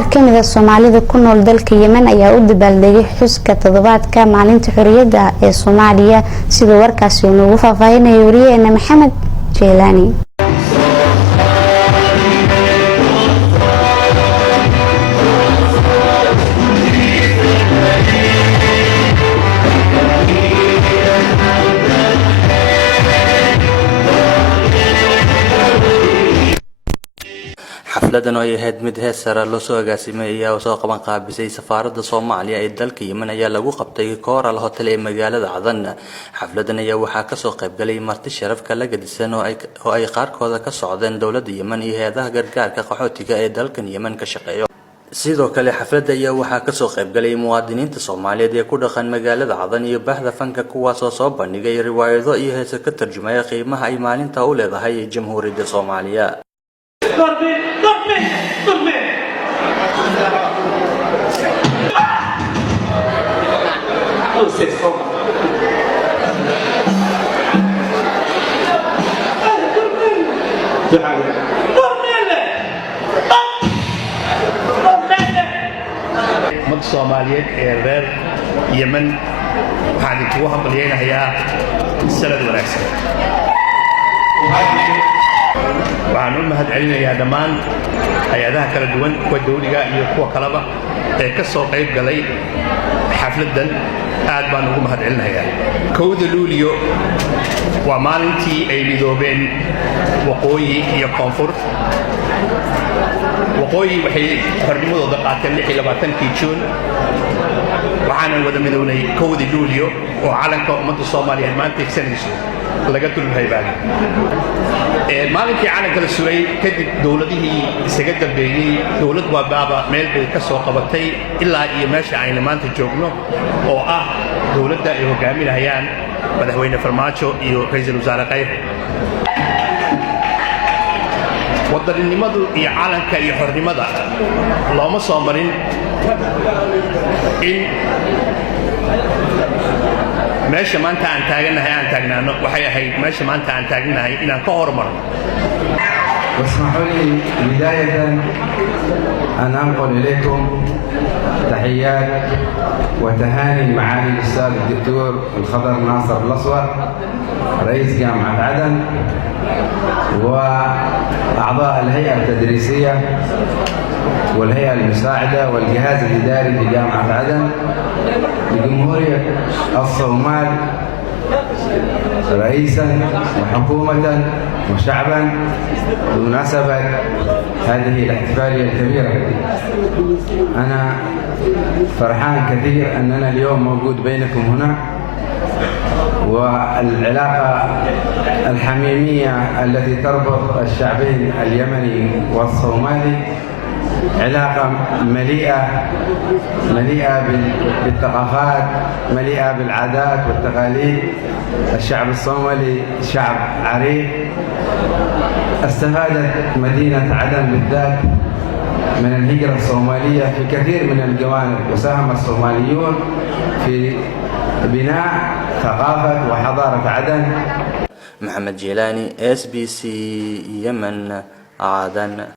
kamid ah Soomaalida ku nool dalka Yemen ayaa u dabaaldegay xuska toddobaadka maalinta xorriyadda ee Soomaaliya sida warkaasi uu ugu faahfaahinay wariyeena Maxamed Jeelani. xafladan oo ay ahayd mid hees sare loo soo agaasimay ayaa soo qaban qaabisay safaaradda Soomaaliya ee dalka Yemen ayaa lagu qabtay Coral Hotel ee magaalada Cadan. xafladan ayaa waxaa ka soo qayb galay marti sharaf kala gedisan oo ay qaarkood ka socdeen dawladda Yemen iyo hay'adaha gargaarka qaxootiga ee dalka Yemen ka shaqeeyo. sidoo kale xafladda ayaa waxaa ka soo qayb galay muwaadiniinta Soomaaliyeed ee ku dhaqan magaalada Cadan iyo bahda fanka kuwaas oo soo bandhigay riwaayado iyo heeso ka tarjumaya qiimaha ay maalinta u leedahay Jamhuuriyadda Soomaaliya. Soomaaliyeed ee reer Yemen waxaan idinku hambalyeeynaa sanad wanaagsan. waxaan u mahadcelinayaa dhammaan hay'adaha kala duwan kuwa dawliga iyo kuwa kaleba ee ka soo qayb galay xafladan. aad baan ugu mahadcelinayaa. 1 Luulyo waa maalintii ay midoobeen waqooyi iyo koonfur. waqooyi waxay xornimadooda qaateen 26 Juun waxaana wada midownay 1 Luulyo oo calanka ummadda Soomaaliyeed maanta igsanayso laga dulmaybaan. maalinkii calanka la suray kadib dawladihii isaga dambeeyay dawlad waa baaba meel bay ka soo qabatay ilaa iyo meesha ayna maanta joogno oo ah dawladda ay hogaaminayaan madaxweyne Farmaajo iyo ra'iisul wasaare Khayr. wadaninimadu iyo calanka iyo xornimada looma soo marin in meesha maanta aan taagnaano waxay ahayd meesha maanta aan taagnahay inaan ka hormarno. واسمحوا لي بداية أن أنقل إليكم تحيات وتهاني معالي الأستاذ الدكتور الخضر ناصر الأصور رئيس جامعة عدن وأعضاء الهيئة التدريسية والهيئة المساعدة والجهاز الإداري لجامعة عدن لجمهورية الصومال رئيسا وحكومة وشعبا بمناسبة هذه الاحتفالية الكبيرة. أنا فرحان كثير أننا اليوم موجود بينكم هنا، والعلاقة الحميمية التي تربط الشعبين اليمني والصومالي علاقة مليئة بالثقافات، مليئة بالعادات والتقاليد. الشعب الصومالي شعب عريق. استفادت مدينة عدن بالذات من الهجرة الصومالية في كثير من الجوانب، وساهم الصوماليون في بناء ثقافة وحضارة عدن. محمد جيلاني SBC يمن عدن.